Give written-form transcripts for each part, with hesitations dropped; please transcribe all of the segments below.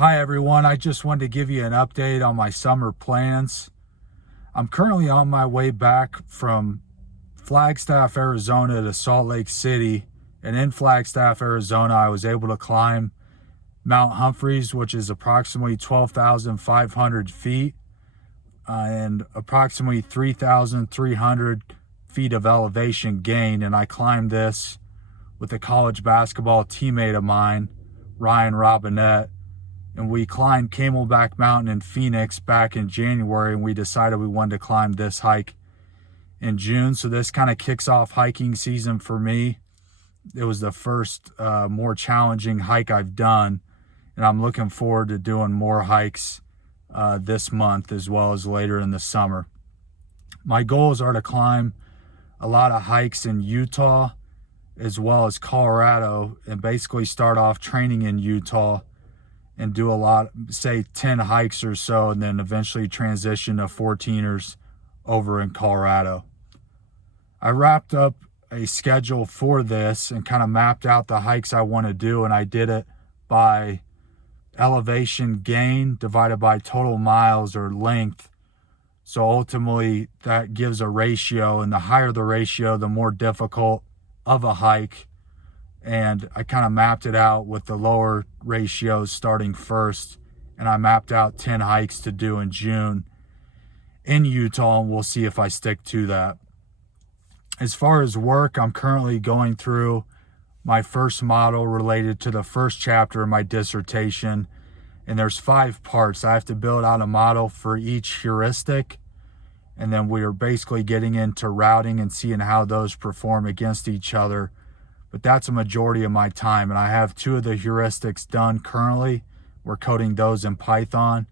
Hi everyone, I just wanted to give you an update on my summer plans. I'm currently on my way back from Flagstaff, Arizona to Salt Lake City. And in Flagstaff, Arizona, I was able to climb Mount Humphreys, which is approximately 12,500 feet and approximately 3,300 feet of elevation gain. And I climbed this with a college basketball teammate of mine, Ryan Robinette. And we climbed Camelback Mountain in Phoenix back in January, and we decided we wanted to climb this hike in June. So this kind of kicks off hiking season for me. It was the first more challenging hike I've done, and I'm looking forward to doing more hikes this month as well as later in the summer. My goals are to climb a lot of hikes in Utah as well as Colorado, and basically start off training in Utah and do a lot, say 10 hikes or so, and then eventually transition to 14ers over in Colorado. I wrapped up a schedule for this and kind of mapped out the hikes I want to do, and I did it by elevation gain divided by total miles or length. So ultimately that gives a ratio, and the higher the ratio, the more difficult of a hike. And I kind of mapped it out with the lower ratios starting first, and I mapped out 10 hikes to do in June in Utah, and we'll see if I stick to that. As far as work, I'm currently going through my first model related to the first chapter of my dissertation, and there's 5 parts. I have to build out a model for each heuristic, and then we are basically getting into routing and seeing how those perform against each other. But that's a majority of my time, and I have 2 of the heuristics done currently. We're coding those in Python.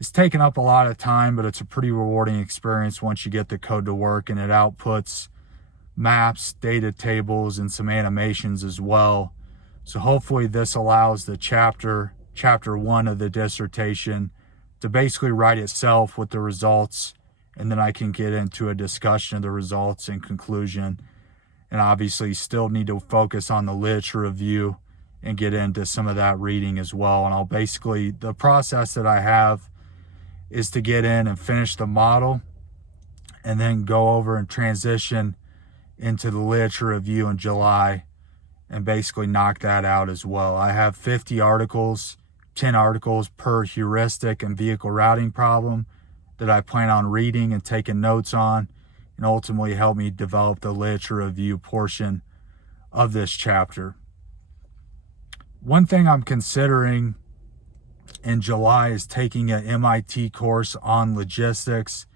It's taken up a lot of time, but it's a pretty rewarding experience once you get the code to work, and it outputs maps, data tables, and some animations as well. So hopefully this allows the chapter 1 of the dissertation to basically write itself with the results, and then I can get into a discussion of the results and conclusion. And obviously still need to focus on the literature review and get into some of that reading as well. And I'll basically, the process that I have is to get in and finish the model and then go over and transition into the literature review in July and basically knock that out as well. I have 50 articles, 10 articles per heuristic and vehicle routing problem that I plan on reading and taking notes on, and ultimately help me develop the literature review portion of this chapter. One thing I'm considering in July is taking an MIT course on logistics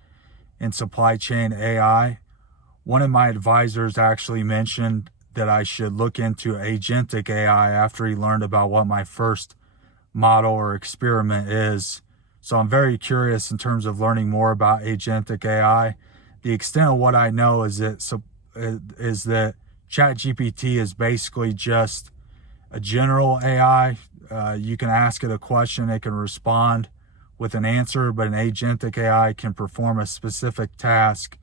and supply chain AI. One of my advisors actually mentioned that I should look into agentic AI after he learned about what my first model or experiment is. So I'm very curious in terms of learning more about agentic AI. The extent of what I know is that ChatGPT is basically just a general AI. You can ask it a question, it can respond with an answer, but an agentic AI can perform a specific task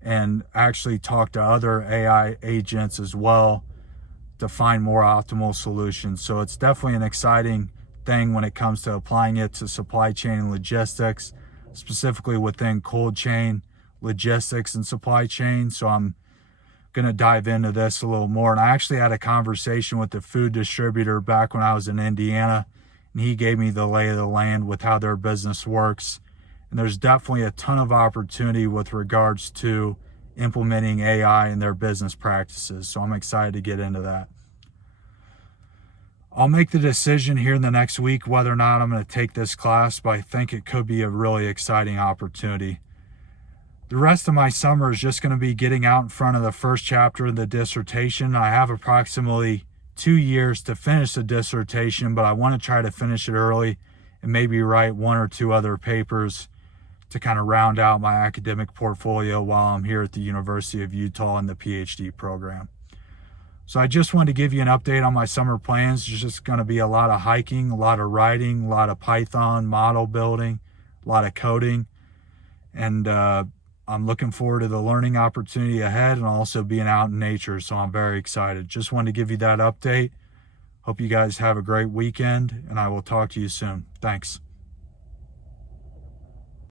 and actually talk to other AI agents as well to find more optimal solutions. So it's definitely an exciting thing when it comes to applying it to supply chain and logistics, specifically within cold chain logistics and supply chain. So I'm going to dive into this a little more. And I actually had a conversation with the food distributor back when I was in Indiana, and he gave me the lay of the land with how their business works. And there's definitely a ton of opportunity with regards to implementing AI in their business practices. So I'm excited to get into that. I'll make the decision here in the next week whether or not I'm going to take this class, but I think it could be a really exciting opportunity. The rest of my summer is just going to be getting out in front of the first chapter of the dissertation. I have approximately 2 years to finish the dissertation, but I want to try to finish it early and maybe write 1 or 2 other papers to kind of round out my academic portfolio while I'm here at the University of Utah in the PhD program. So I just wanted to give you an update on my summer plans. There's just going to be a lot of hiking, a lot of writing, a lot of Python model building, a lot of coding, and I'm looking forward to the learning opportunity ahead and also being out in nature. So I'm very excited. Just wanted to give you that update. Hope you guys have a great weekend, and I will talk to you soon. Thanks.